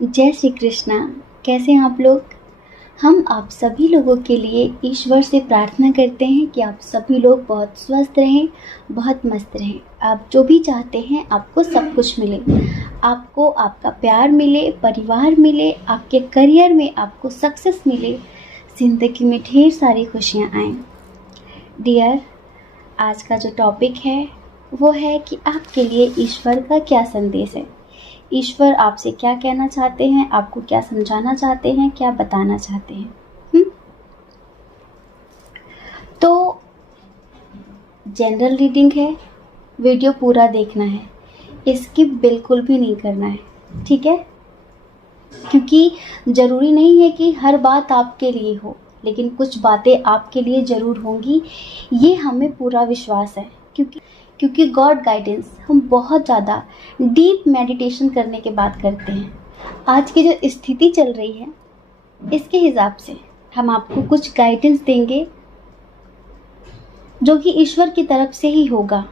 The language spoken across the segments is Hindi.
जय श्री कृष्णा। कैसे हैं आप लोग? हम आप सभी लोगों के लिए ईश्वर से प्रार्थना करते हैं कि आप सभी लोग बहुत स्वस्थ रहें, बहुत मस्त रहें। आप जो भी चाहते हैं आपको सब कुछ मिले, आपको आपका प्यार मिले, परिवार मिले, आपके करियर में आपको सक्सेस मिले, ज़िंदगी में ढेर सारी खुशियाँ आएँ। डियर, आज का जो टॉपिक है वो है कि आपके लिए ईश्वर का क्या संदेश है। ईश्वर आपसे क्या कहना चाहते हैं, आपको क्या समझाना चाहते हैं, क्या बताना चाहते हैं। तो जनरल रीडिंग है, वीडियो पूरा देखना है, स्किप बिल्कुल भी नहीं करना है, ठीक है? क्योंकि ज़रूरी नहीं है कि हर बात आपके लिए हो, लेकिन कुछ बातें आपके लिए ज़रूर होंगी, ये हमें पूरा विश्वास है। क्योंकि गॉड गाइडेंस हम बहुत ज़्यादा डीप मेडिटेशन करने के बाद करते हैं। आज की जो स्थिति चल रही है इसके हिसाब से हम आपको कुछ गाइडेंस देंगे जो कि ईश्वर की तरफ से ही होगा।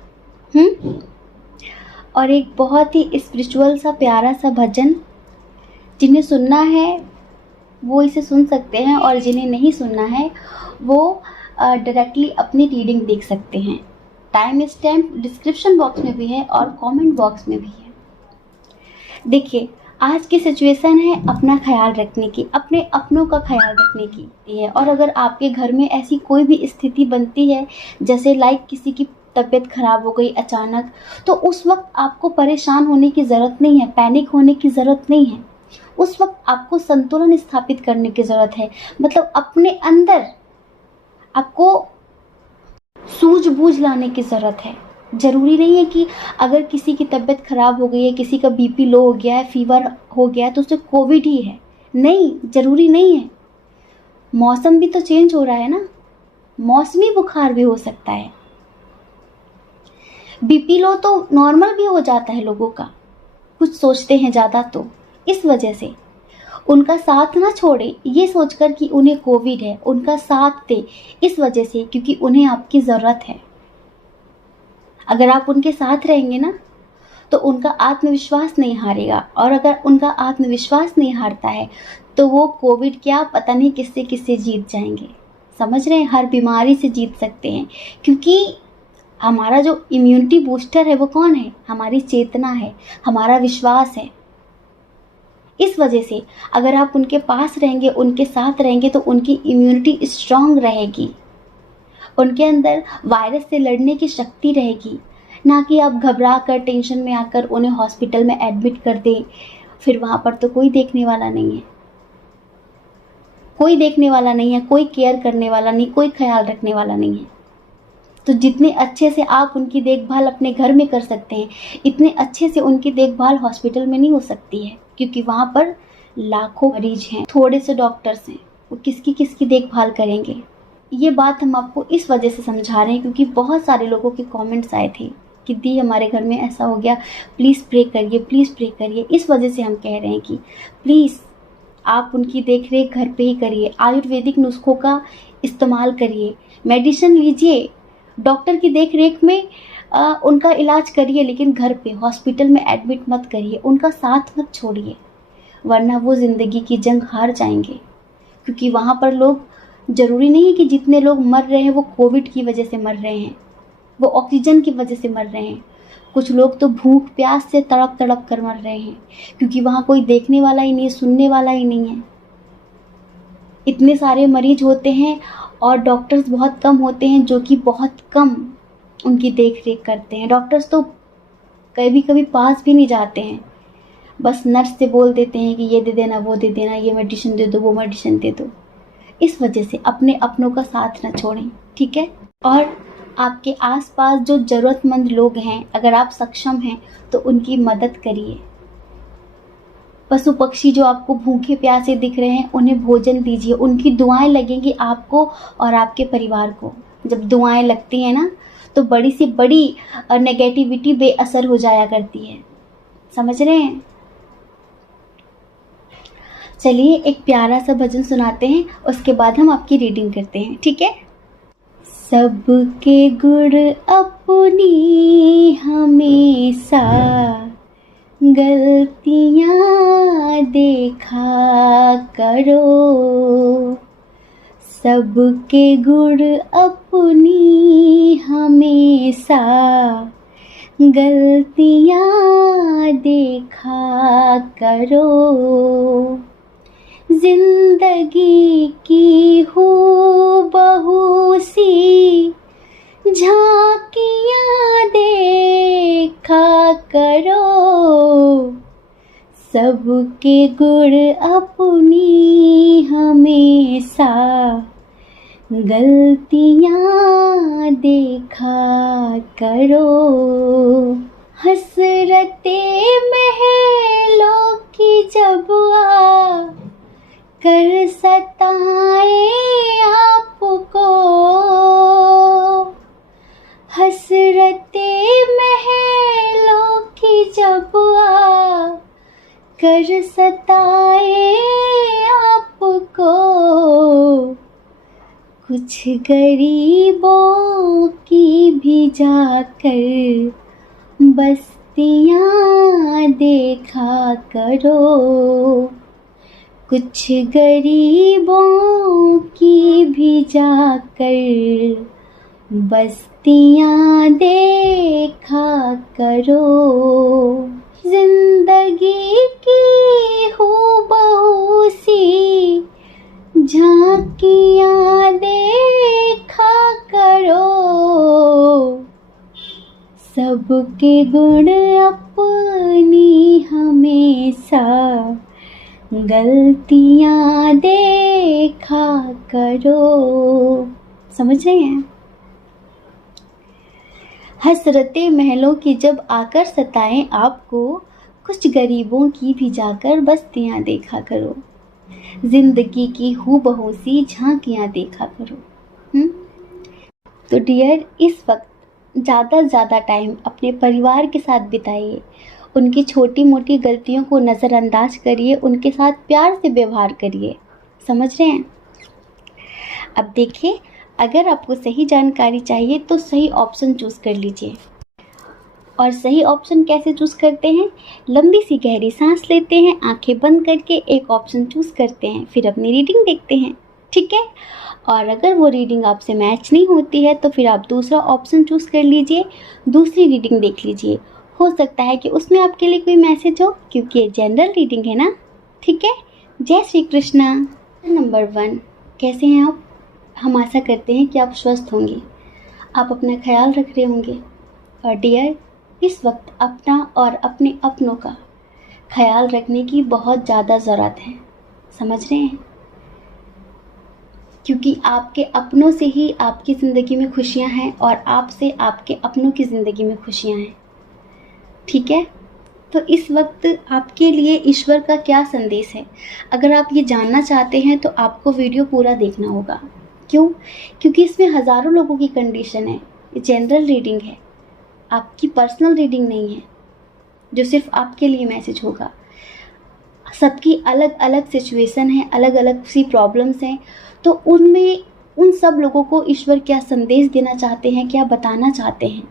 और एक बहुत ही स्पिरिचुअल सा प्यारा सा भजन, जिन्हें सुनना है वो इसे सुन सकते हैं और जिन्हें नहीं सुनना है वो डायरेक्टली अपनी रीडिंग देख सकते हैं। टाइम स्टैम्प डिस्क्रिप्शन बॉक्स में भी है और कमेंट बॉक्स में भी है। देखिए, आज की सिचुएशन है अपना ख्याल रखने की, अपने अपनों का ख्याल रखने की है। और अगर आपके घर में ऐसी कोई भी स्थिति बनती है, जैसे लाइक किसी की तबीयत खराब हो गई अचानक, तो उस वक्त आपको परेशान होने की ज़रूरत नहीं है, पैनिक होने की ज़रूरत नहीं है। उस वक्त आपको संतुलन स्थापित करने की ज़रूरत है। मतलब अपने अंदर आपको सूझबूझ लाने की ज़रूरत है। ज़रूरी नहीं है कि अगर किसी की तबीयत ख़राब हो गई है, किसी का बीपी लो हो गया है, फीवर हो गया है, तो उसे कोविड ही है। नहीं, ज़रूरी नहीं है। मौसम भी तो चेंज हो रहा है ना, मौसमी बुखार भी हो सकता है। बीपी लो तो नॉर्मल भी हो जाता है लोगों का, कुछ सोचते हैं ज़्यादा, तो इस वजह से उनका साथ ना छोड़े ये सोचकर कि उन्हें कोविड है, उनका साथ दे इस वजह से क्योंकि उन्हें आपकी ज़रूरत है। अगर आप उनके साथ रहेंगे ना तो उनका आत्मविश्वास नहीं हारेगा, और अगर उनका आत्मविश्वास नहीं हारता है तो वो कोविड क्या पता नहीं किससे किससे जीत जाएंगे। समझ रहे हैं? हर बीमारी से जीत सकते हैं, क्योंकि हमारा जो इम्यूनिटी बूस्टर है वो कौन है? हमारी चेतना है, हमारा विश्वास है। इस वजह से अगर आप उनके पास रहेंगे, उनके साथ रहेंगे, तो उनकी इम्यूनिटी स्ट्रांग रहेगी, उनके अंदर वायरस से लड़ने की शक्ति रहेगी। ना कि आप घबरा कर टेंशन में आकर उन्हें हॉस्पिटल में एडमिट कर दें, फिर वहाँ पर तो कोई देखने वाला नहीं है, कोई देखने वाला नहीं है, कोई केयर करने वाला नहीं, कोई ख्याल रखने वाला नहीं है। तो जितने अच्छे से आप उनकी देखभाल अपने घर में कर सकते हैं, इतने अच्छे से उनकी देखभाल हॉस्पिटल में नहीं हो सकती है, क्योंकि वहाँ पर लाखों मरीज हैं, थोड़े से डॉक्टर्स हैं, वो किसकी किसकी देखभाल करेंगे। ये बात हम आपको इस वजह से समझा रहे हैं क्योंकि बहुत सारे लोगों के कमेंट्स आए थे कि दी हमारे घर में ऐसा हो गया, प्लीज़ प्रे करिए, प्लीज़ प्रे करिए। इस वजह से हम कह रहे हैं कि प्लीज़ आप उनकी देख रेख घर पे ही करिए, आयुर्वेदिक नुस्खों का इस्तेमाल करिए, मेडिसिन लीजिए, डॉक्टर की देख रेख में उनका इलाज करिए, लेकिन घर पे हॉस्पिटल में एडमिट मत करिए, उनका साथ मत छोड़िए, वरना वो ज़िंदगी की जंग हार जाएंगे। क्योंकि वहाँ पर लोग, ज़रूरी नहीं है कि जितने लोग मर रहे हैं वो कोविड की वजह से मर रहे हैं, वो ऑक्सीजन की वजह से मर रहे हैं। कुछ लोग तो भूख प्यास से तड़प तड़प कर मर रहे हैं, क्योंकि वहाँ कोई देखने वाला ही नहीं, सुनने वाला ही नहीं है। इतने सारे मरीज होते हैं और डॉक्टर्स बहुत कम होते हैं जो कि बहुत कम उनकी देख रेख करते हैं। डॉक्टर्स तो कभी कभी पास भी नहीं जाते हैं, बस नर्स से बोल देते हैं कि ये दे देना, वो दे देना, ये मेडिसिन दे दो, वो मेडिसिन दे दो। इस वजह से अपने अपनों का साथ न छोड़ें, ठीक है? और आपके आसपास जो ज़रूरतमंद लोग हैं, अगर आप सक्षम हैं तो उनकी मदद करिए। पशु पक्षी जो आपको भूखे प्यासे दिख रहे हैं उन्हें भोजन दीजिए, उनकी दुआएं लगेंगी आपको और आपके परिवार को। जब दुआएं लगती हैं ना तो बड़ी से बड़ी नेगेटिविटी बेअसर हो जाया करती है। समझ रहे हैं? चलिए एक प्यारा सा भजन सुनाते हैं, उसके बाद हम आपकी रीडिंग करते हैं, ठीक है? सबके गुण अपनी हमेशा गलतियाँ देखा करो, सबके गुण अपनी हमेशा गलतियाँ देखा करो। जिंदगी की हूबहू सी झांकियाँ देखा करो, सबके गुण अपनी हमेशा गलतियाँ देखा करो। हसरते महलों की जब आ कर सताए आपको, हसरते महलों की जब आ कर सताए आपको, कुछ गरीबों की भी जाकर बस्तियाँ देखा करो, कुछ गरीबों की भी जाकर बस्तियाँ देखा करो। जिंदगी की हूबहू सी झांकियाँ देखा करो, सबके गुण अपनी हमेशा गलतियाँ देखा करो। समझ रहे हैं? हसरते महलों की जब आकर सताएं आपको, कुछ गरीबों की भी जाकर बस्तियाँ देखा करो, जिंदगी की हूबहू सी झांकियाँ देखा करो। तो डियर, इस वक्त ज़्यादा से ज़्यादा टाइम अपने परिवार के साथ बिताइए, उनकी छोटी मोटी गलतियों को नज़रअंदाज करिए, उनके साथ प्यार से व्यवहार करिए। समझ रहे हैं? अब देखिए, अगर आपको सही जानकारी चाहिए तो सही ऑप्शन चूज़ कर लीजिए। और सही ऑप्शन कैसे चूज़ करते हैं? लंबी सी गहरी सांस लेते हैं, आंखें बंद करके एक ऑप्शन चूज़ करते हैं, फिर अपनी रीडिंग देखते हैं। ठीक है? और अगर वो रीडिंग आपसे मैच नहीं होती है तो फिर आप दूसरा ऑप्शन चूज़ कर लीजिए, दूसरी रीडिंग देख लीजिए। हो सकता है कि उसमें आपके लिए कोई मैसेज हो, क्योंकि ये जनरल रीडिंग है ना। ठीक है? जय श्री कृष्णा। नंबर 1, कैसे हैं आप? हम आशा करते हैं कि आप स्वस्थ होंगे, आप अपना ख्याल रख रहे होंगे। और डियर, इस वक्त अपना और अपने अपनों का ख्याल रखने की बहुत ज़्यादा ज़रूरत है। समझ रहे हैं? क्योंकि आपके अपनों से ही आपकी ज़िंदगी में खुशियाँ हैं और आपसे आपके अपनों की ज़िंदगी में खुशियाँ हैं। ठीक है? तो इस वक्त आपके लिए ईश्वर का क्या संदेश है, अगर आप ये जानना चाहते हैं तो आपको वीडियो पूरा देखना होगा। क्यों? क्योंकि इसमें हज़ारों लोगों की कंडीशन है। ये जनरल रीडिंग है, आपकी पर्सनल रीडिंग नहीं है जो सिर्फ आपके लिए मैसेज होगा। सबकी अलग अलग सिचुएशन है, अलग अलग सी प्रॉब्लम्स हैं, तो उनमें उन सब लोगों को ईश्वर क्या संदेश देना चाहते हैं, क्या बताना चाहते हैं,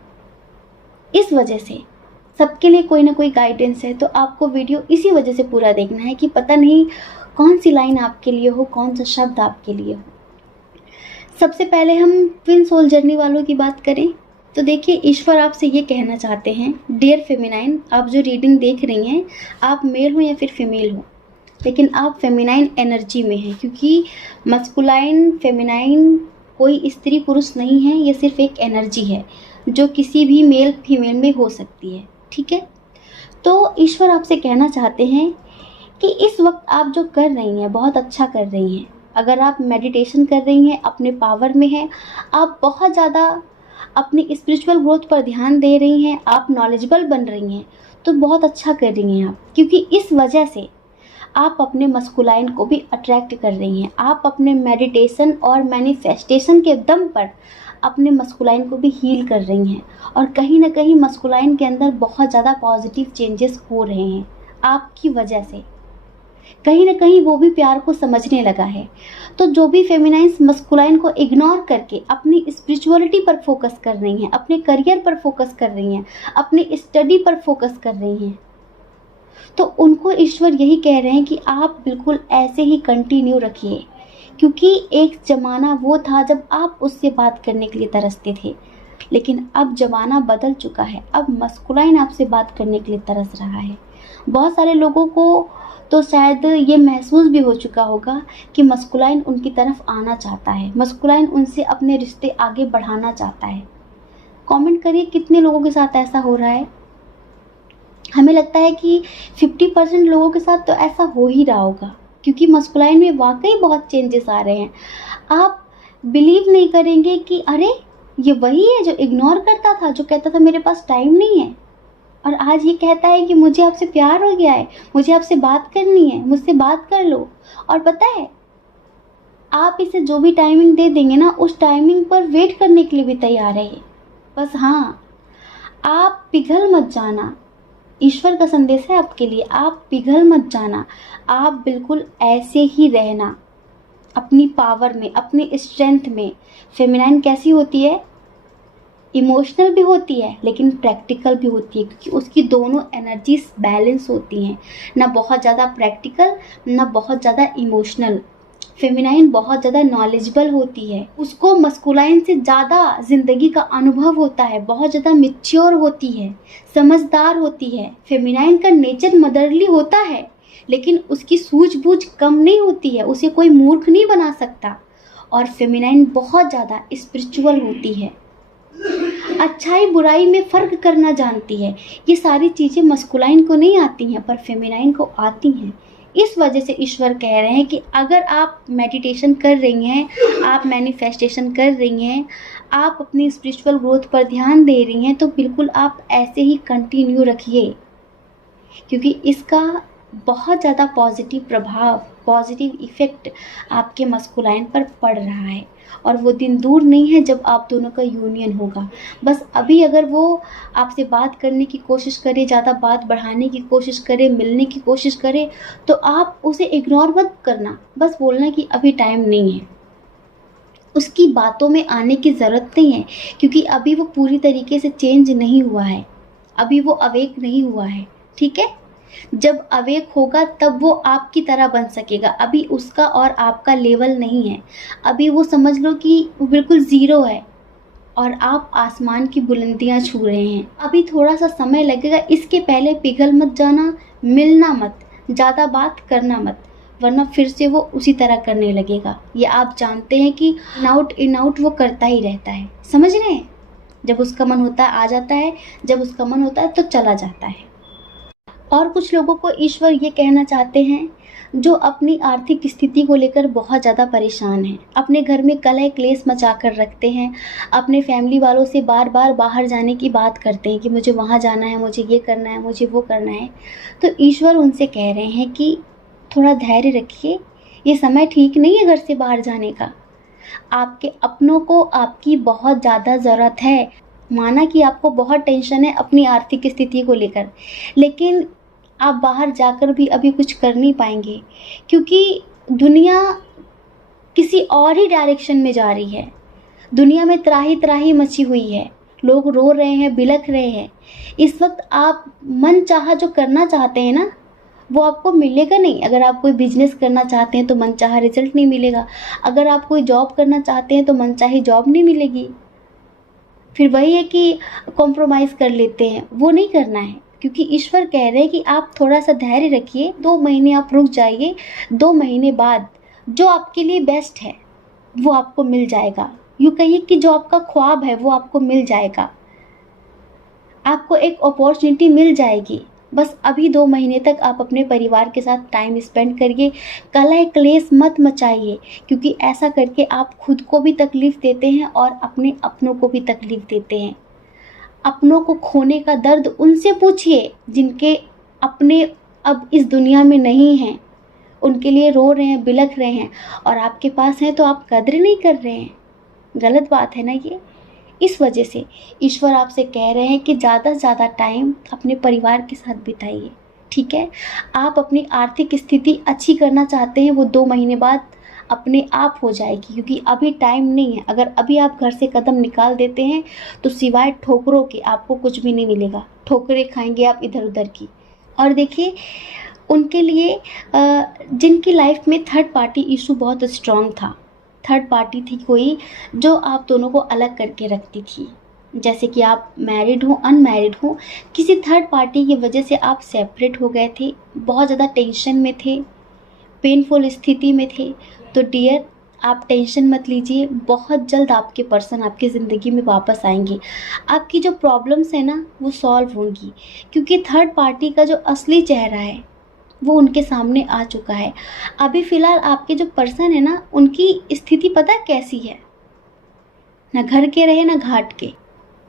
इस वजह से सबके लिए कोई ना कोई गाइडेंस है। तो आपको वीडियो इसी वजह से पूरा देखना है कि पता नहीं कौन सी लाइन आपके लिए हो, कौन सा शब्द आपके लिए हो। सबसे पहले हम ट्विन सोल जर्नी वालों की बात करें तो देखिए, ईश्वर आपसे ये कहना चाहते हैं, डियर फेमिनाइन, आप जो रीडिंग देख रही हैं, आप मेल हो या फिर फीमेल हो, लेकिन आप फेमिनाइन एनर्जी में हैं, क्योंकि मस्कुलाइन फेमिनाइन कोई स्त्री पुरुष नहीं है, ये सिर्फ एक एनर्जी है जो किसी भी मेल फीमेल में हो सकती है। ठीक है? तो ईश्वर आपसे कहना चाहते हैं कि इस वक्त आप जो कर रही हैं बहुत अच्छा कर रही हैं। अगर आप मेडिटेशन कर रही हैं, अपने पावर में हैं, आप बहुत ज़्यादा अपनी स्पिरिचुअल ग्रोथ पर ध्यान दे रही हैं, आप नॉलेजेबल बन रही हैं, तो बहुत अच्छा कर रही हैं आप, क्योंकि इस वजह से आप अपने मस्कुलाइन को भी अट्रैक्ट कर रही हैं। आप अपने मेडिटेशन और मैनिफेस्टेशन के दम पर अपने मस्कुलाइन को भी हील कर रही हैं, और कहीं ना कहीं मस्कुलाइन के अंदर बहुत ज़्यादा पॉजिटिव चेंजेस हो रहे हैं आपकी वजह से। कहीं ना कहीं वो भी प्यार को समझने लगा है। तो जो भी फेमिनाइन्स मस्कुलाइन को इग्नोर करके अपनी स्पिरिचुअलिटी पर फोकस कर रही हैं, अपने करियर पर फोकस कर रही हैं, अपनी स्टडी पर फोकस कर रही हैं, तो उनको ईश्वर यही कह रहे हैं कि आप बिल्कुल ऐसे ही कंटिन्यू रखिए, क्योंकि एक ज़माना वो था जब आप उससे बात करने के लिए तरसते थे, लेकिन अब ज़माना बदल चुका है। अब मस्कुलाइन आपसे बात करने के लिए तरस रहा है। बहुत सारे लोगों को तो शायद ये महसूस भी हो चुका होगा कि मस्कुलाइन उनकी तरफ आना चाहता है, मस्कुलाइन उनसे अपने रिश्ते आगे बढ़ाना चाहता है। कमेंट करिए कितने लोगों के साथ ऐसा हो रहा है। हमें लगता है कि 50% लोगों के साथ तो ऐसा हो ही रहा होगा, क्योंकि मस्कुलाइन में वाकई बहुत चेंजेस आ रहे हैं। आप बिलीव नहीं करेंगे कि अरे ये वही है जो इग्नोर करता था, जो कहता था मेरे पास टाइम नहीं है, और आज ये कहता है कि मुझे आपसे प्यार हो गया है, मुझे आपसे बात करनी है, मुझसे बात कर लो। और पता है, आप इसे जो भी टाइमिंग दे देंगे ना, उस टाइमिंग पर वेट करने के लिए भी तैयार है ये। बस हाँ, आप पिघल मत जाना। ईश्वर का संदेश है आपके लिए, आप पिघल मत जाना। आप बिल्कुल ऐसे ही रहना, अपनी पावर में, अपनी स्ट्रेंथ में। फेमिनाइन कैसी होती है? इमोशनल भी होती है लेकिन प्रैक्टिकल भी होती है, क्योंकि उसकी दोनों एनर्जीज बैलेंस होती हैं, ना बहुत ज़्यादा प्रैक्टिकल ना बहुत ज़्यादा इमोशनल। फेमिनाइन बहुत ज़्यादा नॉलेजेबल होती है, उसको मस्कुलाइन से ज़्यादा ज़िंदगी का अनुभव होता है, बहुत ज़्यादा मैच्योर होती है, समझदार होती है। फेमिनाइन का नेचर मदरली होता है, लेकिन उसकी सूझबूझ कम नहीं होती है, उसे कोई मूर्ख नहीं बना सकता। और फेमिनाइन बहुत ज़्यादा स्पिरिचुअल होती है, अच्छाई बुराई में फ़र्क करना जानती है। ये सारी चीज़ें मस्कुलाइन को नहीं आती हैं, पर फेमिनाइन को आती हैं। इस वजह से ईश्वर कह रहे हैं कि अगर आप मेडिटेशन कर रही हैं, आप मैनिफेस्टेशन कर रही हैं, आप अपनी स्पिरिचुअल ग्रोथ पर ध्यान दे रही हैं, तो बिल्कुल आप ऐसे ही कंटिन्यू रखिए, क्योंकि इसका बहुत ज़्यादा पॉजिटिव प्रभाव, पॉजिटिव इफ़ेक्ट आपके मस्कुलाइन पर पड़ रहा है। और वो दिन दूर नहीं है जब आप दोनों का यूनियन होगा। बस अभी अगर वो आपसे बात करने की कोशिश करे, ज़्यादा बात बढ़ाने की कोशिश करे, मिलने की कोशिश करे, तो आप उसे इग्नोर मत करना। बस बोलना कि अभी टाइम नहीं है। उसकी बातों में आने की ज़रूरत नहीं है, क्योंकि अभी वो पूरी तरीके से चेंज नहीं हुआ है, अभी वो अवेक नहीं हुआ है। ठीक है, जब अवेक होगा तब वो आपकी तरह बन सकेगा। अभी उसका और आपका लेवल नहीं है, अभी वो समझ लो कि वो बिल्कुल ज़ीरो है और आप आसमान की बुलंदियां छू रहे हैं। अभी थोड़ा सा समय लगेगा, इसके पहले पिघल मत जाना, मिलना मत, ज़्यादा बात करना मत, वरना फिर से वो उसी तरह करने लगेगा। ये आप जानते हैं कि इन आउट वो करता ही रहता है, समझ रहे हैं? जब उसका मन होता है आ जाता है, जब उसका मन होता है तो चला जाता है। और कुछ लोगों को ईश्वर ये कहना चाहते हैं जो अपनी आर्थिक स्थिति को लेकर बहुत ज़्यादा परेशान हैं, अपने घर में कलह क्लेश मचा कर रखते हैं, अपने फैमिली वालों से बार बार बाहर जाने की बात करते हैं कि मुझे वहाँ जाना है, मुझे ये करना है, मुझे वो करना है। तो ईश्वर उनसे कह रहे हैं कि थोड़ा धैर्य रखिए, ये समय ठीक नहीं है घर से बाहर जाने का। आपके अपनों को आपकी बहुत ज़्यादा ज़रूरत है। माना कि आपको बहुत टेंशन है अपनी आर्थिक स्थिति को लेकर, लेकिन आप बाहर जाकर भी अभी कुछ कर नहीं पाएंगे, क्योंकि दुनिया किसी और ही डायरेक्शन में जा रही है। दुनिया में त्राही त्राही मची हुई है, लोग रो रहे हैं, बिलख रहे हैं। इस वक्त आप मन चाहा जो करना चाहते हैं ना, वो आपको मिलेगा नहीं। अगर आप कोई बिजनेस करना चाहते हैं तो मन चाहा रिजल्ट नहीं मिलेगा, अगर आप कोई जॉब करना चाहते हैं तो मन चाही जॉब नहीं मिलेगी। फिर वही है कि कॉम्प्रोमाइज़ कर लेते हैं, वो नहीं करना है, क्योंकि ईश्वर कह रहे हैं कि आप थोड़ा सा धैर्य रखिए, 2 महीने आप रुक जाइए, 2 महीने बाद जो आपके लिए बेस्ट है वो आपको मिल जाएगा। यूँ कहिए कि जो आपका ख्वाब है वो आपको मिल जाएगा, आपको एक अपॉर्चुनिटी मिल जाएगी। बस अभी 2 महीने तक आप अपने परिवार के साथ टाइम स्पेंड करिए, कलह क्लेश मत मचाइए, क्योंकि ऐसा करके आप खुद को भी तकलीफ़ देते हैं और अपने अपनों को भी तकलीफ़ देते हैं। अपनों को खोने का दर्द उनसे पूछिए जिनके अपने अब इस दुनिया में नहीं हैं, उनके लिए रो रहे हैं, बिलख रहे हैं, और आपके पास हैं तो आप कद्र नहीं कर रहे हैं। गलत बात है ना ये। इस वजह से ईश्वर आपसे कह रहे हैं कि ज़्यादा से ज़्यादा टाइम अपने परिवार के साथ बिताइए। ठीक है, आप अपनी आर्थिक स्थिति अच्छी करना चाहते हैं, वो 2 महीने बाद अपने आप हो जाएगी, क्योंकि अभी टाइम नहीं है। अगर अभी आप घर से कदम निकाल देते हैं तो सिवाय ठोकरों के आपको कुछ भी नहीं मिलेगा, ठोकरें खाएंगे आप इधर उधर की। और देखिए उनके लिए जिनकी लाइफ में थर्ड पार्टी इशू बहुत स्ट्रॉन्ग था, थर्ड पार्टी थी कोई जो आप दोनों को अलग करके रखती थी। जैसे कि आप मैरिड हो, अनमैरिड हो, किसी थर्ड पार्टी की वजह से आप सेपरेट हो गए थे, बहुत ज़्यादा टेंशन में थे, पेनफुल स्थिति में थे। तो डियर, आप टेंशन मत लीजिए, बहुत जल्द आपके पर्सन आपकी ज़िंदगी में वापस आएंगे। आपकी जो प्रॉब्लम्स है ना वो सॉल्व होंगी, क्योंकि थर्ड पार्टी का जो असली चेहरा है वो उनके सामने आ चुका है। अभी फ़िलहाल आपके जो पर्सन है ना, उनकी स्थिति पता है कैसी है? ना घर के रहे ना घाट के।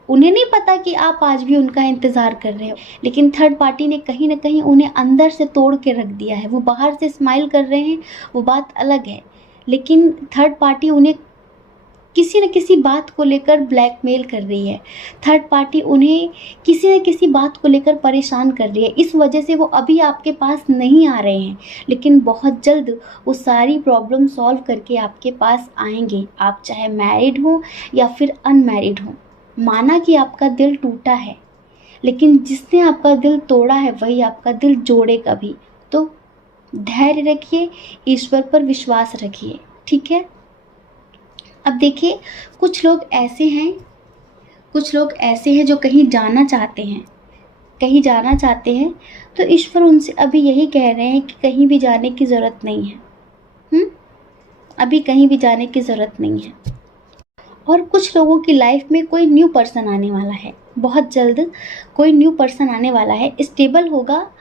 उन्हें नहीं पता कि आप आज भी उनका इंतज़ार कर रहे हो, लेकिन थर्ड पार्टी ने कहीं ना कहीं उन्हें अंदर से तोड़ के रख दिया है। वो बाहर से स्माइल कर रहे हैं, वो बात अलग है, लेकिन थर्ड पार्टी उन्हें किसी न किसी बात को लेकर ब्लैकमेल कर रही है। थर्ड पार्टी उन्हें किसी न किसी बात को लेकर परेशान कर रही है। इस वजह से वो अभी आपके पास नहीं आ रहे हैं, लेकिन बहुत जल्द वो सारी प्रॉब्लम सॉल्व करके आपके पास आएंगे। आप चाहे मैरिड हो या फिर अनमैरिड हो। माना कि आपका दिल टूटा है, लेकिन जिसने आपका दिल तोड़ा है वही आपका दिल जोड़ेगा भी। तो धैर्य रखिए, ईश्वर पर विश्वास रखिए, ठीक है। अब देखिए कुछ लोग ऐसे हैं जो कहीं जाना चाहते हैं, तो ईश्वर उनसे अभी यही कह रहे हैं कि कहीं भी जाने की ज़रूरत नहीं है। अभी कहीं भी जाने की ज़रूरत नहीं है। और कुछ लोगों की लाइफ में कोई न्यू पर्सन आने वाला है, बहुत जल्द कोई न्यू पर्सन आने वाला है। स्टेबल होगा,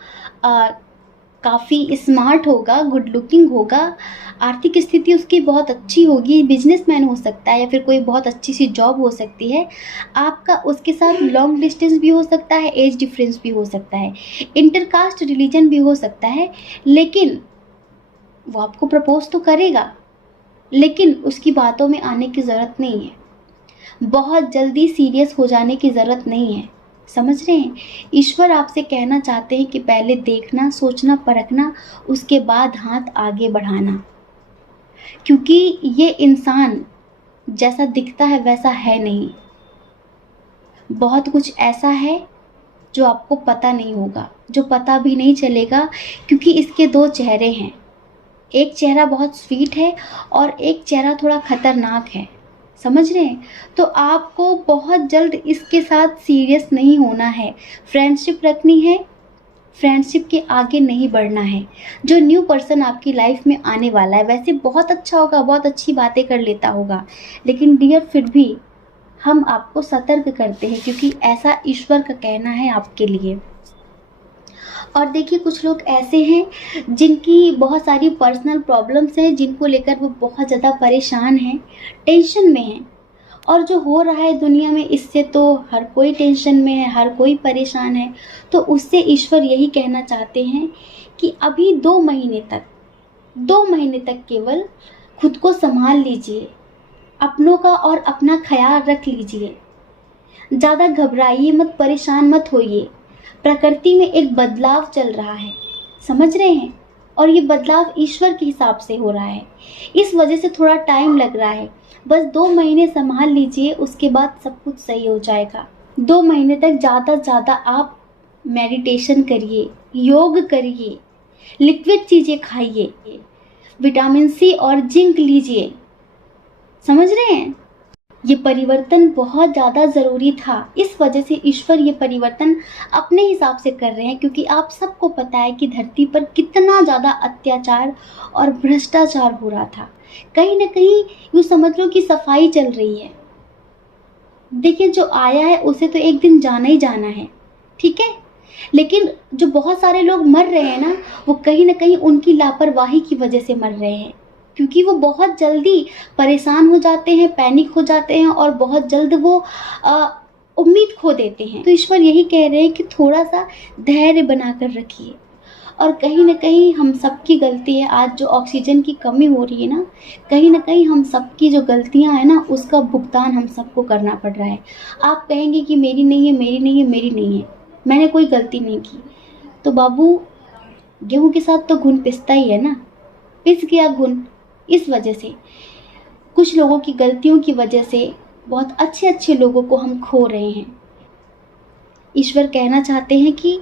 काफ़ी स्मार्ट होगा, गुड लुकिंग होगा, आर्थिक स्थिति उसकी बहुत अच्छी होगी, बिजनेसमैन हो सकता है या फिर कोई बहुत अच्छी सी जॉब हो सकती है। आपका उसके साथ लॉन्ग डिस्टेंस भी हो सकता है, एज डिफरेंस भी हो सकता है, इंटरकास्ट रिलीजन भी हो सकता है, लेकिन वो आपको प्रपोज तो करेगा, लेकिन उसकी बातों में आने की ज़रूरत नहीं है। बहुत जल्दी सीरियस हो जाने की ज़रूरत नहीं है, समझ रहे हैं। ईश्वर आपसे कहना चाहते हैं कि पहले देखना, सोचना, परखना, उसके बाद हाथ आगे बढ़ाना, क्योंकि ये इंसान जैसा दिखता है वैसा है नहीं। बहुत कुछ ऐसा है जो आपको पता नहीं होगा, जो पता भी नहीं चलेगा, क्योंकि इसके दो चेहरे हैं। एक चेहरा बहुत स्वीट है और एक चेहरा थोड़ा खतरनाक है, समझ रहे हैं। तो आपको बहुत जल्द इसके साथ सीरियस नहीं होना है, फ्रेंडशिप रखनी है, फ्रेंडशिप के आगे नहीं बढ़ना है। जो न्यू पर्सन आपकी लाइफ में आने वाला है वैसे बहुत अच्छा होगा, बहुत अच्छी बातें कर लेता होगा, लेकिन डियर फिर भी हम आपको सतर्क करते हैं, क्योंकि ऐसा ईश्वर का कहना है आपके लिए। और देखिए कुछ लोग ऐसे हैं जिनकी बहुत सारी पर्सनल प्रॉब्लम्स हैं, जिनको लेकर वो बहुत ज़्यादा परेशान हैं, टेंशन में हैं। और जो हो रहा है दुनिया में, इससे तो हर कोई टेंशन में है, हर कोई परेशान है। तो उससे ईश्वर यही कहना चाहते हैं कि अभी 2 महीने तक केवल खुद को संभाल लीजिए, अपनों का और अपना ख्याल रख लीजिए। ज़्यादा घबराइए मत, परेशान मत होइए। प्रकृति में एक बदलाव चल रहा है, समझ रहे हैं, और ये बदलाव ईश्वर के हिसाब से हो रहा है। इस वजह से थोड़ा टाइम लग रहा है। बस 2 महीने संभाल लीजिए, उसके बाद सब कुछ सही हो जाएगा। 2 महीने तक ज़्यादा से ज़्यादा आप मेडिटेशन करिए, योग करिए, लिक्विड चीज़ें खाइए, विटामिन सी और जिंक लीजिए, समझ रहे हैं। ये परिवर्तन बहुत ज़्यादा ज़रूरी था। इस वजह से ईश्वर ये परिवर्तन अपने हिसाब से कर रहे हैं, क्योंकि आप सबको पता है कि धरती पर कितना ज़्यादा अत्याचार और भ्रष्टाचार हो रहा था। कहीं ना कहीं यूँ समझ लो कि सफाई चल रही है। देखिए जो आया है उसे तो एक दिन जाना ही जाना है, ठीक है, लेकिन जो बहुत सारे लोग मर रहे हैं ना, वो कहीं ना कहीं उनकी लापरवाही की वजह से मर रहे हैं, क्योंकि वो बहुत जल्दी परेशान हो जाते हैं, पैनिक हो जाते हैं और बहुत जल्द वो उम्मीद खो देते हैं। तो ईश्वर यही कह रहे हैं कि थोड़ा सा धैर्य बनाकर रखिए। और कहीं ना कहीं हम सबकी गलती है, आज जो ऑक्सीजन की कमी हो रही है ना, कहीं ना कहीं हम सबकी जो गलतियां हैं ना, उसका भुगतान हम सबको करना पड़ रहा है। आप कहेंगे कि मेरी नहीं है, मेरी नहीं है, मेरी नहीं है, मैंने कोई गलती नहीं की। तो बाबू, गेहूं के साथ तो घुन पिसता ही है ना, पिस गया घुन। इस वजह से कुछ लोगों की गलतियों की वजह से बहुत अच्छे अच्छे लोगों को हम खो रहे हैं। ईश्वर कहना चाहते हैं कि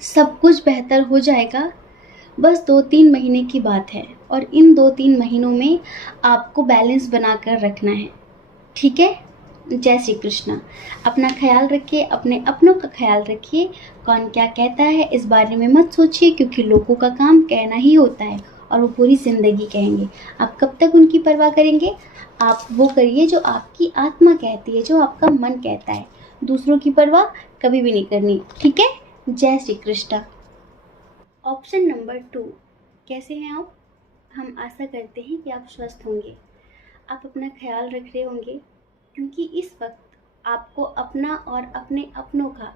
सब कुछ बेहतर हो जाएगा। बस 2-3 महीने की बात है और इन 2-3 महीनों में आपको बैलेंस बनाकर रखना है, ठीक है? जय श्री कृष्ण। अपना ख्याल रखिए, अपने अपनों का ख्याल रखिए। कौन क्या कहता है इस बारे में मत सोचिए, क्योंकि लोगों का काम कहना ही होता है और वो पूरी ज़िंदगी कहेंगे। आप कब तक उनकी परवाह करेंगे? आप वो करिए जो आपकी आत्मा कहती है, जो आपका मन कहता है। दूसरों की परवाह कभी भी नहीं करनी, ठीक है? जय श्री कृष्ण। ऑप्शन नंबर 2, कैसे हैं आप? हम आशा करते हैं कि आप स्वस्थ होंगे, आप अपना ख्याल रख रहे होंगे, क्योंकि इस वक्त आपको अपना और अपने अपनों का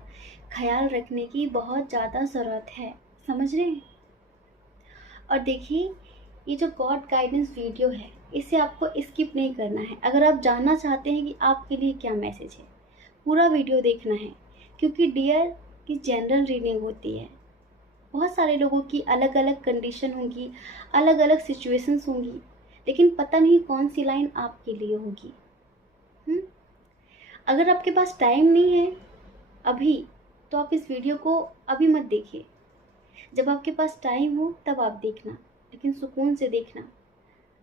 ख्याल रखने की बहुत ज़्यादा ज़रूरत है, समझ रहे हैं? और देखिए, ये जो गॉड गाइडेंस वीडियो है, इसे आपको स्किप नहीं करना है। अगर आप जानना चाहते हैं कि आपके लिए क्या मैसेज है, पूरा वीडियो देखना है, क्योंकि डियर की जनरल रीडिंग होती है। बहुत सारे लोगों की अलग अलग कंडीशन होंगी, अलग अलग सिचुएशंस होंगी, लेकिन पता नहीं कौन सी लाइन आपके लिए होगी। अगर आपके पास टाइम नहीं है अभी, तो आप इस वीडियो को अभी मत देखिए। जब आपके पास टाइम हो तब आप देखना, लेकिन सुकून से देखना।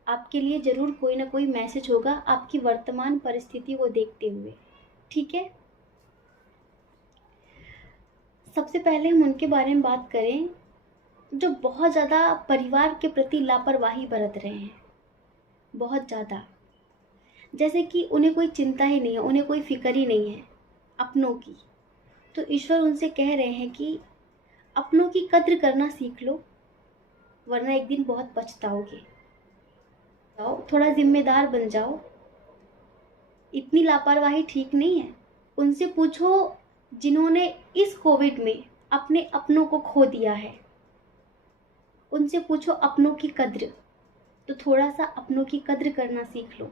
आपके लिए ज़रूर कोई ना कोई मैसेज होगा आपकी वर्तमान परिस्थिति को देखते हुए, ठीक है? सबसे पहले हम उनके बारे में बात करें जो बहुत ज़्यादा परिवार के प्रति लापरवाही बरत रहे हैं, बहुत ज़्यादा। जैसे कि उन्हें कोई चिंता ही नहीं है, उन्हें कोई फिक्र ही नहीं है अपनों की। तो ईश्वर उनसे कह रहे हैं कि अपनों की कद्र करना सीख लो, वरना एक दिन बहुत पछताओगे। थोड़ा जिम्मेदार बन जाओ, इतनी लापरवाही ठीक नहीं है। उनसे पूछो जिन्होंने इस कोविड में अपने अपनों को खो दिया है, उनसे पूछो अपनों की कद्र। तो थोड़ा सा अपनों की कद्र करना सीख लो,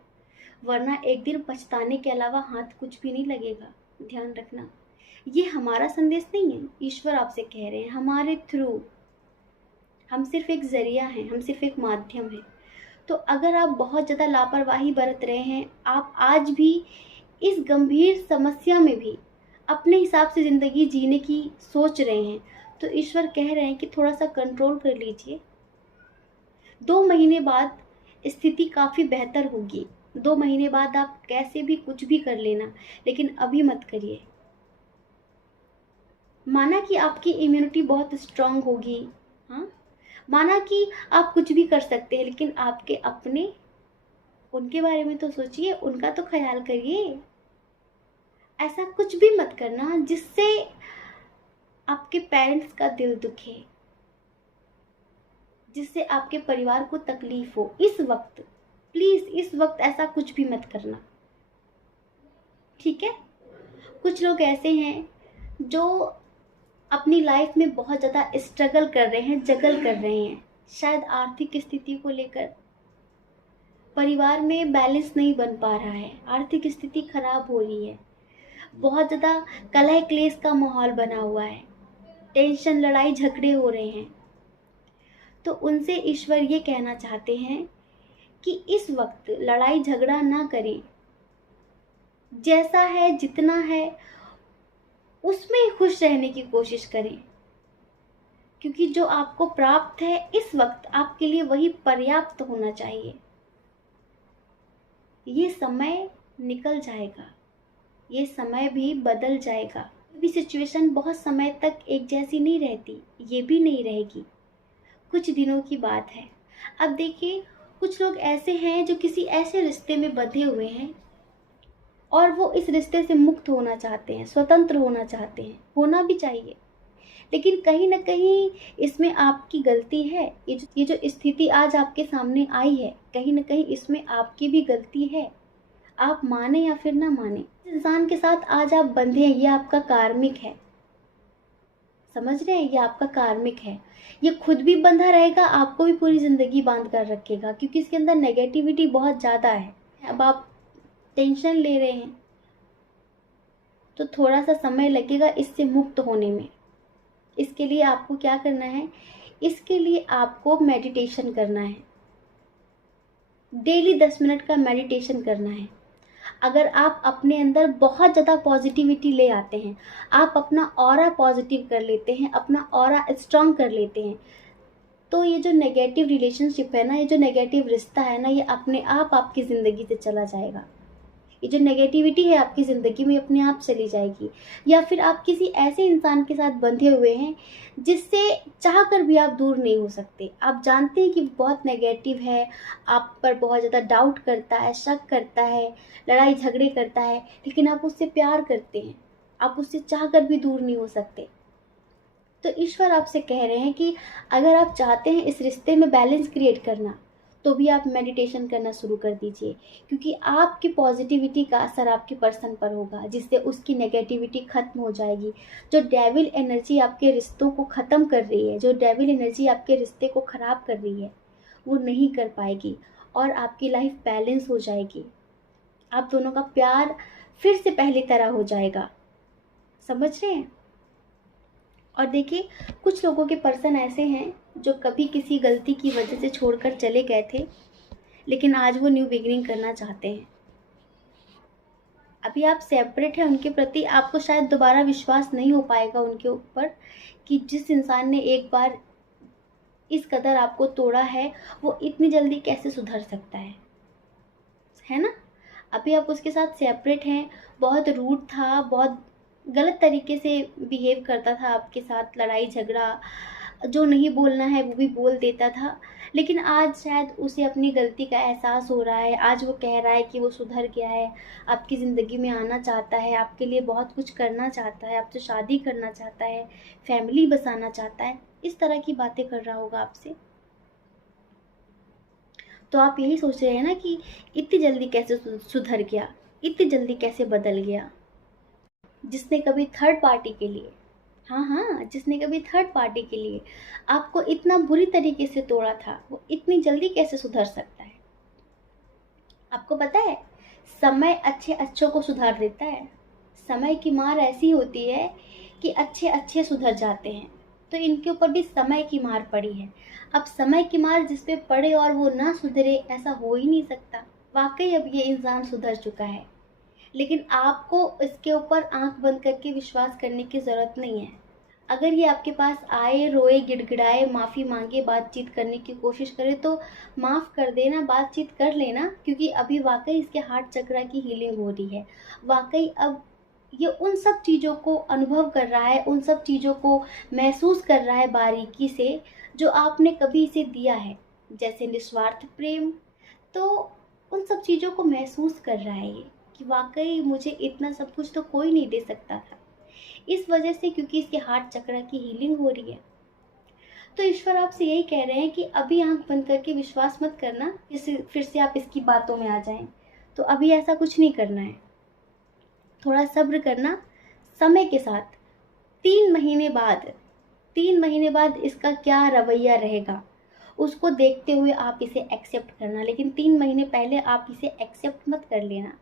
वरना एक दिन पछताने के अलावा हाथ कुछ भी नहीं लगेगा। ध्यान रखना, ये हमारा संदेश नहीं है, ईश्वर आपसे कह रहे हैं हमारे थ्रू। हम सिर्फ एक जरिया हैं, हम सिर्फ एक माध्यम हैं। तो अगर आप बहुत ज़्यादा लापरवाही बरत रहे हैं, आप आज भी इस गंभीर समस्या में भी अपने हिसाब से ज़िंदगी जीने की सोच रहे हैं, तो ईश्वर कह रहे हैं कि थोड़ा सा कंट्रोल कर लीजिए। 2 महीने बाद स्थिति काफ़ी बेहतर होगी। 2 महीने बाद आप कैसे भी कुछ भी कर लेना, लेकिन अभी मत करिए। माना कि आपकी इम्यूनिटी बहुत स्ट्रांग होगी, हाँ, माना कि आप कुछ भी कर सकते हैं, लेकिन आपके अपने, उनके बारे में तो सोचिए, उनका तो ख्याल करिए। ऐसा कुछ भी मत करना जिससे आपके पेरेंट्स का दिल दुखे, जिससे आपके परिवार को तकलीफ हो। इस वक्त प्लीज, इस वक्त ऐसा कुछ भी मत करना, ठीक है? कुछ लोग ऐसे हैं जो अपनी लाइफ में बहुत ज़्यादा स्ट्रगल कर रहे हैं, जगल कर रहे हैं, शायद आर्थिक स्थिति को लेकर। परिवार में बैलेंस नहीं बन पा रहा है, आर्थिक स्थिति खराब हो रही है, बहुत ज़्यादा कलह क्लेश का माहौल बना हुआ है, टेंशन, लड़ाई झगड़े हो रहे हैं। तो उनसे ईश्वर ये कहना चाहते हैं कि इस वक्त लड़ाई झगड़ा ना करें, जैसा है जितना है उसमें खुश रहने की कोशिश करें, क्योंकि जो आपको प्राप्त है इस वक्त आपके लिए वही पर्याप्त होना चाहिए। ये समय निकल जाएगा, ये समय भी बदल जाएगा। भी सिचुएशन बहुत समय तक एक जैसी नहीं रहती, ये भी नहीं रहेगी, कुछ दिनों की बात है। अब देखिए, कुछ लोग ऐसे हैं जो किसी ऐसे रिश्ते में बंधे हुए हैं और वो इस रिश्ते से मुक्त होना चाहते हैं, स्वतंत्र होना चाहते हैं, होना भी चाहिए, लेकिन कहीं ना कहीं इसमें आपकी गलती है। ये जो स्थिति आज आपके सामने आई है, कहीं ना कहीं इसमें आपकी भी गलती है। आप माने या फिर ना माने, इंसान के साथ आज आप बंधे हैं, ये आपका कार्मिक है, समझ रहे हैं? ये आपका कार्मिक है, ये खुद भी बंधा रहेगा, आपको भी पूरी जिंदगी बांध कर रखेगा, क्योंकि इसके अंदर नेगेटिविटी बहुत ज़्यादा है। अब आप टेंशन ले रहे हैं, तो थोड़ा सा समय लगेगा इससे मुक्त होने में। इसके लिए आपको क्या करना है? इसके लिए आपको मेडिटेशन करना है, डेली 10 मिनट का मेडिटेशन करना है। अगर आप अपने अंदर बहुत ज़्यादा पॉजिटिविटी ले आते हैं, आप अपना ऑरा पॉजिटिव कर लेते हैं, अपना ऑरा स्ट्रांग कर लेते हैं, तो ये जो नेगेटिव रिलेशनशिप है ना, ये जो नेगेटिव रिश्ता है ना, ये अपने आप आपकी ज़िंदगी से चला जाएगा। ये जो नेगेटिविटी है आपकी ज़िंदगी में अपने आप चली जाएगी। या फिर आप किसी ऐसे इंसान के साथ बंधे हुए हैं जिससे चाह कर भी आप दूर नहीं हो सकते। आप जानते हैं कि बहुत नेगेटिव है, आप पर बहुत ज़्यादा डाउट करता है, शक करता है, लड़ाई झगड़े करता है, लेकिन आप उससे प्यार करते हैं, आप उससे चाह कर भी दूर नहीं हो सकते। तो ईश्वर आपसे कह रहे हैं कि अगर आप चाहते हैं इस रिश्ते में बैलेंस क्रिएट करना, तो भी आप मेडिटेशन करना शुरू कर दीजिए, क्योंकि आपकी पॉजिटिविटी का असर आपके पर्सन पर होगा, जिससे उसकी नेगेटिविटी खत्म हो जाएगी। जो डेविल एनर्जी आपके रिश्तों को ख़त्म कर रही है, जो डेविल एनर्जी आपके रिश्ते को ख़राब कर रही है, वो नहीं कर पाएगी और आपकी लाइफ बैलेंस हो जाएगी। आप दोनों का प्यार फिर से पहली तरह हो जाएगा। समझ रहे हैं? और देखिए, कुछ लोगों के पर्सन ऐसे हैं जो कभी किसी गलती की वजह से छोड़कर चले गए थे, लेकिन आज वो न्यू बिगिनिंग करना चाहते हैं। अभी आप सेपरेट हैं उनके प्रति, आपको शायद दोबारा विश्वास नहीं हो पाएगा उनके ऊपर कि जिस इंसान ने एक बार इस कदर आपको तोड़ा है, वो इतनी जल्दी कैसे सुधर सकता है ना? अभी आप उसके साथ सेपरेट हैं, बहुत रूड था, बहुत गलत तरीके से बिहेव करता था आपके साथ, लड़ाई झगड़ा, जो नहीं बोलना है वो भी बोल देता था, लेकिन आज शायद उसे अपनी गलती का एहसास हो रहा है। आज वो कह रहा है कि वो सुधर गया है, आपकी ज़िंदगी में आना चाहता है, आपके लिए बहुत कुछ करना चाहता है, आपसे शादी करना चाहता है, फैमिली बसाना चाहता है, इस तरह की बातें कर रहा होगा आपसे। तो आप यही सोच रहे हैं ना कि इतनी जल्दी कैसे सुधर गया, इतनी जल्दी कैसे बदल गया। जिसने कभी थर्ड पार्टी के लिए, हाँ, जिसने कभी थर्ड पार्टी के लिए आपको इतना बुरी तरीके से तोड़ा था, वो इतनी जल्दी कैसे सुधर सकता है? आपको पता है, समय अच्छे अच्छों को सुधार देता है। समय की मार ऐसी होती है कि अच्छे अच्छे सुधर जाते हैं। तो इनके ऊपर भी समय की मार पड़ी है। अब समय की मार जिस पे पड़े और वो ना सुधरे, ऐसा हो ही नहीं सकता। वाकई अब ये इंसान सुधर चुका है, लेकिन आपको इसके ऊपर आंख बंद करके विश्वास करने की ज़रूरत नहीं है। अगर ये आपके पास आए, रोए, गिड़गिड़ाए, माफ़ी मांगे, बातचीत करने की कोशिश करे, तो माफ़ कर देना, बातचीत कर लेना, क्योंकि अभी वाकई इसके हार्ट चक्र की हीलिंग हो रही है। वाकई अब ये उन सब चीज़ों को अनुभव कर रहा है, उन सब चीज़ों को महसूस कर रहा है बारीकी से, जो आपने कभी इसे दिया है, जैसे निस्वार्थ प्रेम। तो उन सब चीज़ों को महसूस कर रहा है ये, कि वाकई मुझे इतना सब कुछ तो कोई नहीं दे सकता था। इस वजह से, क्योंकि इसके हार्ट चक्र की हीलिंग हो रही है। तो ईश्वर आपसे यही कह रहे हैं कि अभी आंख बंद करके विश्वास मत करना, फिर से आप इसकी बातों में आ जाएं। तो अभी ऐसा कुछ नहीं करना है, थोड़ा सब्र करना, समय के साथ 3 महीने बाद 3 महीने बाद इसका क्या रवैया रहेगा, उसको देखते हुए आप इसे एक्सेप्ट करना। लेकिन 3 महीने पहले आप इसे एक्सेप्ट मत कर लेना।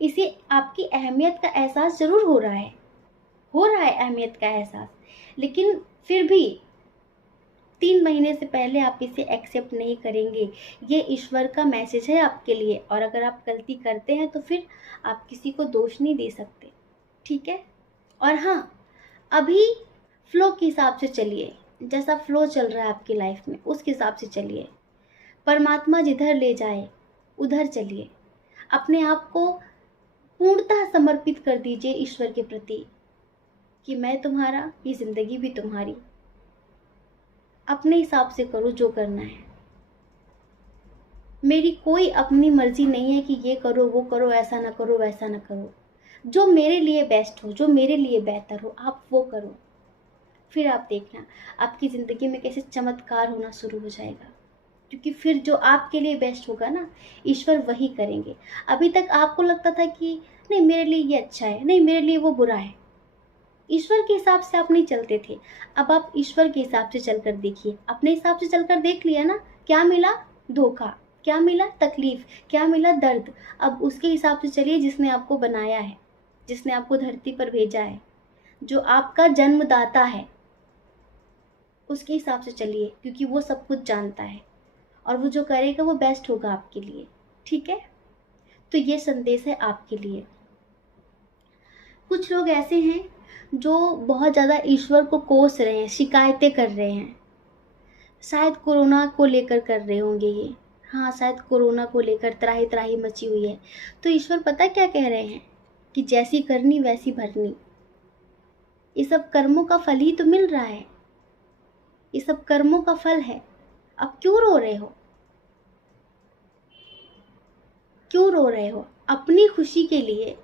इसे आपकी अहमियत का एहसास ज़रूर हो रहा है अहमियत का एहसास, लेकिन फिर भी 3 महीने से पहले आप इसे एक्सेप्ट नहीं करेंगे। ये ईश्वर का मैसेज है आपके लिए, और अगर आप गलती करते हैं तो फिर आप किसी को दोष नहीं दे सकते, ठीक है? और हाँ, अभी फ्लो के हिसाब से चलिए, जैसा फ्लो चल रहा है आपकी लाइफ में उसके हिसाब से चलिए। परमात्मा जिधर ले जाए उधर चलिए। अपने आप को पूर्णतः समर्पित कर दीजिए ईश्वर के प्रति कि मैं तुम्हारा, ये ज़िंदगी भी तुम्हारी। अपने हिसाब से करो जो करना है। मेरी कोई अपनी मर्जी नहीं है कि ये करो, वो करो, ऐसा ना करो, वैसा ना करो। जो मेरे लिए बेस्ट हो, जो मेरे लिए बेहतर हो, आप वो करो। फिर आप देखना आपकी ज़िंदगी में कैसे चमत्कार होना शुरू हो जाएगा, क्योंकि फिर जो आपके लिए बेस्ट होगा ना, ईश्वर वही करेंगे। अभी तक आपको लगता था कि नहीं मेरे लिए ये अच्छा है, नहीं मेरे लिए वो बुरा है, ईश्वर के हिसाब से आप नहीं चलते थे। अब आप ईश्वर के हिसाब से चलकर देखिए। अपने हिसाब से चलकर देख लिया ना, क्या मिला? धोखा। क्या मिला? तकलीफ। क्या मिला? दर्द। अब उसके हिसाब से चलिए जिसने आपको बनाया है, जिसने आपको धरती पर भेजा है, जो आपका जन्मदाता है, उसके हिसाब से चलिए, क्योंकि वो सब कुछ जानता है और वो जो करेगा वो बेस्ट होगा आपके लिए, ठीक है? तो ये संदेश है आपके लिए। कुछ लोग ऐसे हैं जो बहुत ज़्यादा ईश्वर को कोस रहे हैं, शिकायतें कर रहे हैं। शायद कोरोना को लेकर कर रहे होंगे ये। हाँ, शायद कोरोना को लेकर त्राही त्राही मची हुई है। तो ईश्वर पता क्या कह रहे हैं कि जैसी करनी वैसी भरनी। ये सब कर्मों का फल ही तो मिल रहा है, ये सब कर्मों का फल है। अब क्यों रो रहे हो? क्यों रो रहे हो? अपनी खुशी के लिए,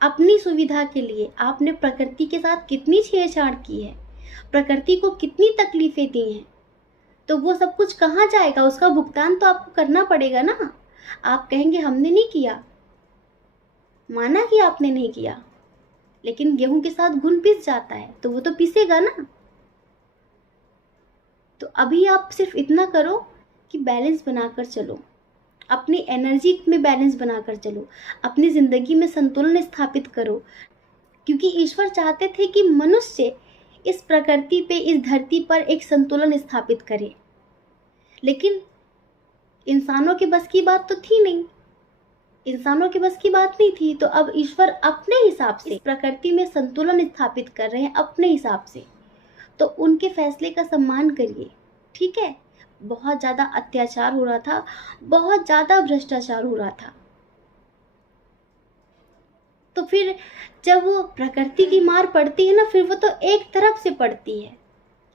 अपनी सुविधा के लिए आपने प्रकृति के साथ कितनी छेड़छाड़ की है, प्रकृति को कितनी तकलीफें दी हैं। तो वो सब कुछ कहाँ जाएगा? उसका भुगतान तो आपको करना पड़ेगा ना। आप कहेंगे हमने नहीं किया, माना कि आपने नहीं किया, लेकिन गेहूं के साथ घुन पिस जाता है तो वो तो पिसेगा ना। तो अभी आप सिर्फ इतना करो कि बैलेंस बनाकर चलो, अपनी एनर्जी में बैलेंस बनाकर चलो, अपनी जिंदगी में संतुलन स्थापित करो। क्योंकि ईश्वर चाहते थे कि मनुष्य इस प्रकृति पे, इस धरती पर एक संतुलन स्थापित करे, लेकिन इंसानों के बस की बात तो थी नहीं, इंसानों के बस की बात नहीं थी। तो अब ईश्वर अपने हिसाब से प्रकृति में संतुलन स्थापित कर रहे हैं, अपने हिसाब से। तो उनके फैसले का सम्मान करिए, ठीक है। बहुत ज़्यादा अत्याचार हो रहा था, बहुत ज़्यादा भ्रष्टाचार हो रहा था। तो फिर जब वो प्रकृति की मार पड़ती है ना, फिर वो तो एक तरफ से पड़ती है।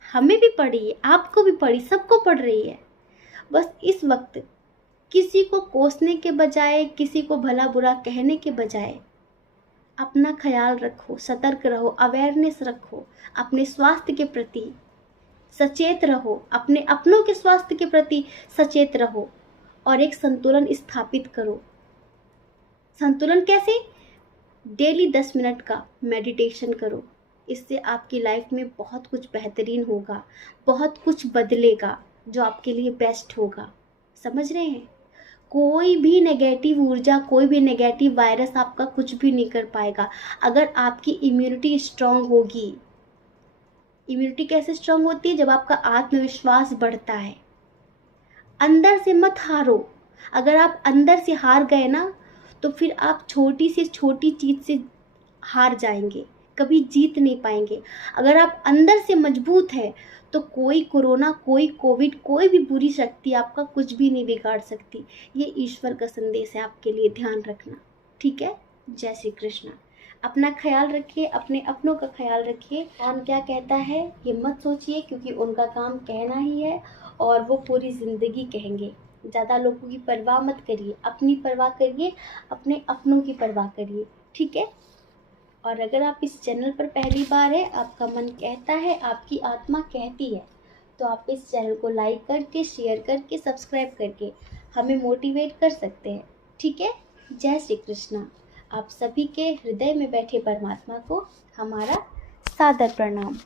हमें भी पड़ी है, आपको भी पड़ी, सबको पड़ रही है। बस इस वक्त किसी को कोसने के बजाय, किसी को भला बुरा कहने के बजाय अपना ख्याल रखो, सतर्क रहो, अवेयरनेस रखो, अपने स्वास्थ्य के प्रति सचेत रहो, अपने अपनों के स्वास्थ्य के प्रति सचेत रहो और एक संतुलन स्थापित करो। संतुलन कैसे? डेली 10 मिनट का मेडिटेशन करो। इससे आपकी लाइफ में बहुत कुछ बेहतरीन होगा, बहुत कुछ बदलेगा जो आपके लिए बेस्ट होगा। समझ रहे हैं? कोई भी नेगेटिव ऊर्जा, कोई भी नेगेटिव वायरस आपका कुछ भी नहीं कर पाएगा अगर आपकी इम्यूनिटी स्ट्रांग होगी। इम्यूनिटी कैसे स्ट्रांग होती है? जब आपका आत्मविश्वास बढ़ता है। अंदर से मत हारो। अगर आप अंदर से हार गए ना, तो फिर आप छोटी से छोटी चीज से हार जाएंगे, कभी जीत नहीं पाएंगे। अगर आप अंदर से मजबूत है तो कोई कोरोना, कोई कोविड, कोई भी बुरी शक्ति आपका कुछ भी नहीं बिगाड़ सकती। ये ईश्वर का संदेश है आपके लिए, ध्यान रखना, ठीक है। जय श्री कृष्ण। अपना ख्याल रखिए, अपने अपनों का ख्याल रखिए। कौन क्या कहता है ये मत सोचिए, क्योंकि उनका काम कहना ही है और वो पूरी जिंदगी कहेंगे। ज़्यादा लोगों की परवाह मत करिए, अपनी परवाह करिए, अपने अपनों की परवाह करिए, ठीक है। और अगर आप इस चैनल पर पहली बार है, आपका मन कहता है, आपकी आत्मा कहती है, तो आप इस चैनल को लाइक करके, शेयर करके, सब्सक्राइब करके हमें मोटिवेट कर सकते हैं, ठीक है। जय श्री कृष्णा। आप सभी के हृदय में बैठे परमात्मा को हमारा सादर प्रणाम।